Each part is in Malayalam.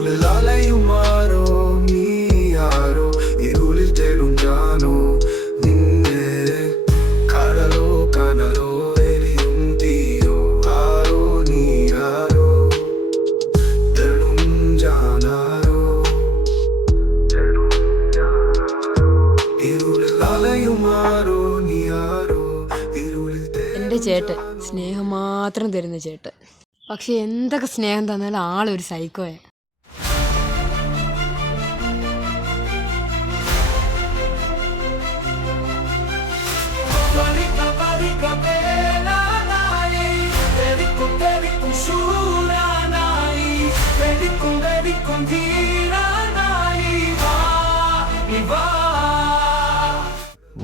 ഇരുളിലലയുമാരോ നീ ആരോ ഇരുളിൽ തേടും ഞാനോ നിന്നെ കടലോ കനലോ എരിയും തീയോ ആരോ നീ ആരോ തേടും ഞാനാരോ ഇരുളിലലയുമാരോ നീ ആരോ ഇരുളിൽ എൻ്റെ ചേട്ടൻ സ്നേഹം മാത്രം തരുന്ന ചേട്ടൻ. പക്ഷെ എന്തൊക്കെ സ്നേഹം തന്നാലും ആളൊരു സൈക്കോയാ.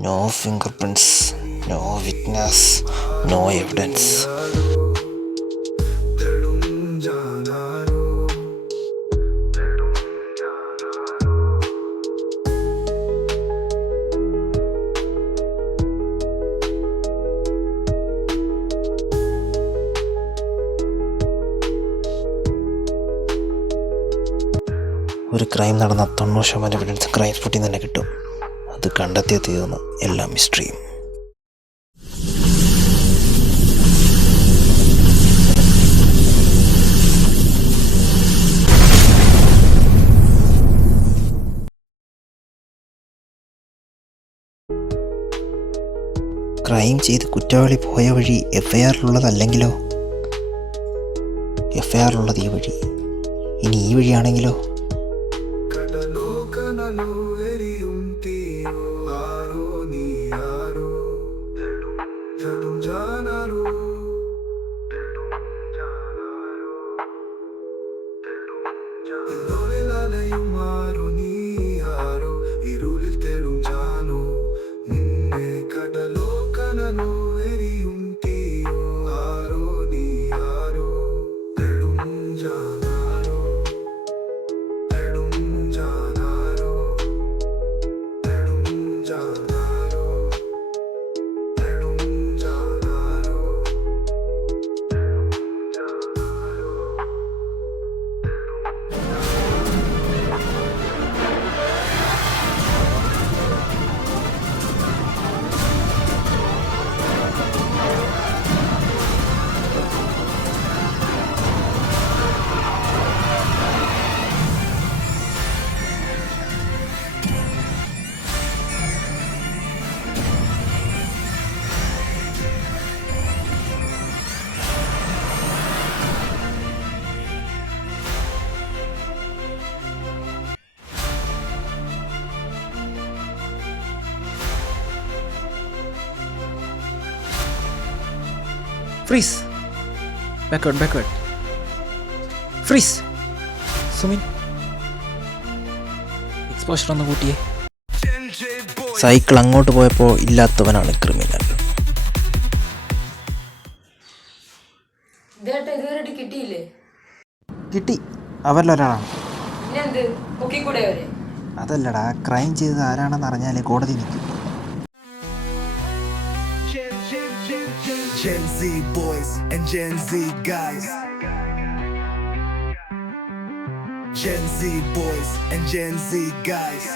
No fingerprints, no witness, no evidence. ഒരു ക്രൈം നടന്ന 90% എവിഡൻസ് ക്രൈം സ്പോട്ടിൽ നിന്ന് തന്നെ കിട്ടും. അത് കണ്ടെത്തിയ തീർന്നു എല്ലാ മിസ്റ്ററിയും. ക്രൈം ചെയ്ത് കുറ്റവാളി പോയ വഴി FIR-ലുള്ളതല്ലെങ്കിലോ? FIR-ലുള്ളത് ഈ വഴി. ഇനി ഈ വഴിയാണെങ്കിലോ? കടലോ കനലോ എരിയും തീയോ ആരോ നീ ആരോ തേടും ഞാനാരോ ഇരുളിലലയുമാരോ നീ ആരോ ഇരുളിൽ തേടും ഞാനോ നിന്നെ കടലോ കനലോ എരിയും തീയോ ആരോ നീ ആരോ തേടും ഞാനാരോ തേടും ഞാനാരോ തേടും ഞാനാരോ തേടും ഞാനാരോ Freeze! Backward. Freeze! Sumin, exposure ഒന്ന് കൂട്ടിയേ. സൈക്കിൾ അങ്ങോട്ട് പോയപ്പോൾ ഇല്ലാത്തവനാണ് ക്രിമിനൽ. ഇതുവരെ കിട്ടിയില്ലേ? കിട്ടി, അവരിലൊരാളാണ്. പിന്നെന്ത് പൊക്കിക്കൂടെ അവരെ? അതല്ലടാ, ക്രൈം ചെയ്തത് ആരാണെന്ന് അറിഞ്ഞാലേ കോടതി നിൽക്കും. Gen Z boys and Gen Z guys. Gen Z boys and Gen Z guys.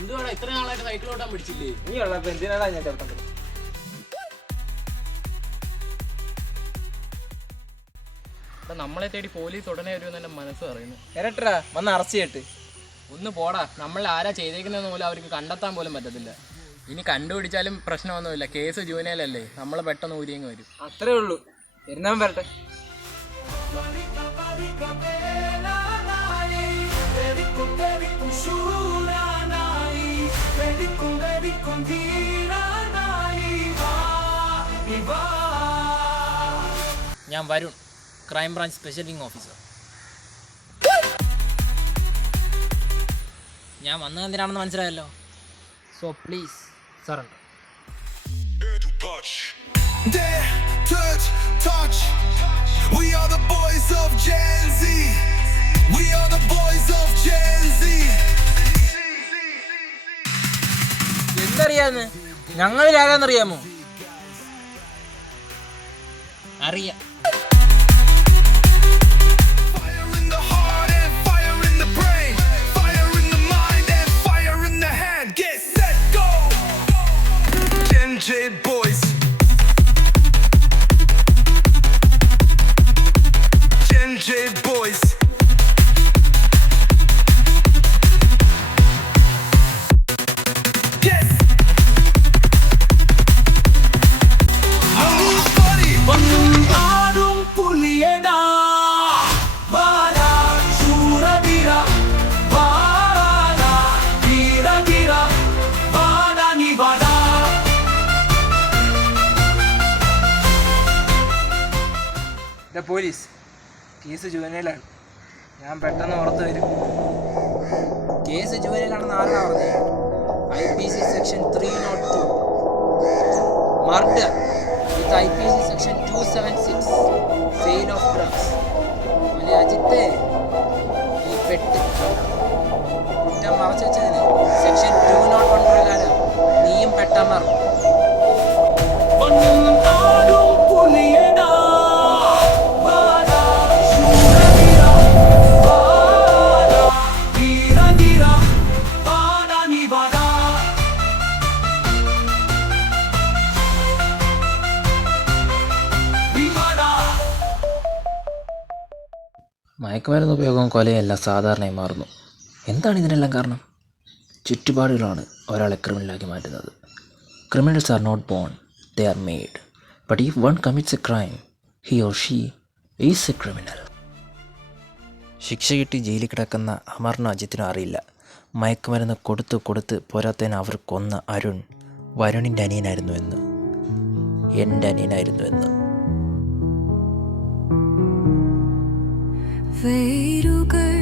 എന്തുവാടാ ഇത്ര നാളായിട്ട് സൈക്കിൾ ഓട്ടാൻ പിടിച്ചില്ലേ? നീ ഉള്ളപ്പോ എന്തിനാടാ ഞാൻ ചേർത്തത്? നമ്മളെ തേടി പോലീസ് ഉടനെ വരുമെന്ന് എൻ്റെ മനസ്സ് പറയുന്നു. ഇരട്ടടാ വന്ന് അറസ്റ്റ് ചെയ്യട്ട്. ഒന്ന് പോടാ, നമ്മൾ ആരാ ചെയ്തേക്കുന്നതെന്ന് പോലും അവർക്ക് കണ്ടെത്താൻ പോലും പറ്റത്തില്ല. ഇനി കണ്ടുപിടിച്ചാലും പ്രശ്നമൊന്നുമില്ല, കേസ് ജൂനിയലല്ലേ, നമ്മൾ പെട്ടെന്ന് ഊരിയങ്ങ് വരും. അത്രേ ഉള്ളൂ, വരുന്നവൻ വരട്ടെ. ഞാൻ Varun, crime branch special wing officer. ഞാൻ വന്നത് എന്തിനാണെന്ന് മനസ്സിലായല്ലോ. So please surrender. Dare, touch. We are the boys of Gen Z. We are the boys of Gen Z. എന്തറിയാന്ന്? ഞങ്ങളിൽ ആരാന്നറിയാമോ? അറിയാം. Fire in the heart and fire in the brain. Fire in the mind and fire in the hand. Get set, go. Gen J boys. Gen J boys. Yes. Who's funny? ആടും പുലിയടാ വാടാ ശൂരവീര വാടാ വീരവീര വാടാ നീ വാടാ. പോലീസ്, കേസ് ജുവനയിലാണ്. ഞാൻ പെട്ടെന്ന് പുറത്ത് വരും. കേസ് ജുവനയിലാണെന്ന് ആരാണ് പറഞ്ഞത്? IPC section 302 murder with IPC section 276 sale of drugs. മോനെ അജിത്തെ, ഈ പെട്ട് കുറ്റം മറച്ചു വെച്ചതിന് സെക്ഷൻ 201 പ്രകാരം നീയും പെട്ടമർ. ആടും പുലിയടാ വാടാ ശൂരവീര വാടാ വീരവീര വാടാ നീ വാടാ. മയക്കുമരുന്ന് ഉപയോഗവും കൊലയെല്ലാം സാധാരണയായി മാറുന്നു. എന്താണ് ഇതിനെല്ലാം കാരണം? ചുറ്റുപാടുകളാണ് ഒരാളെ ക്രിമിനലാക്കി മാറ്റുന്നത്. Criminals are not born, they are made. But if one commits a crime, he or she is a criminal. ശിക്ഷ കിട്ടി ജയിലിൽ കിടക്കുന്ന അമറിനും അജിത്തിനും അറിയില്ല, മയക്കുമരുന്ന് കൊടുത്ത് പോരാത്തതിന് അവർ കൊന്ന അരുൺ വരുണിൻ്റെ അനിയനായിരുന്നു എന്ന്, എൻ്റെ അനിയനായിരുന്നു എന്ന്. വേരുകൾ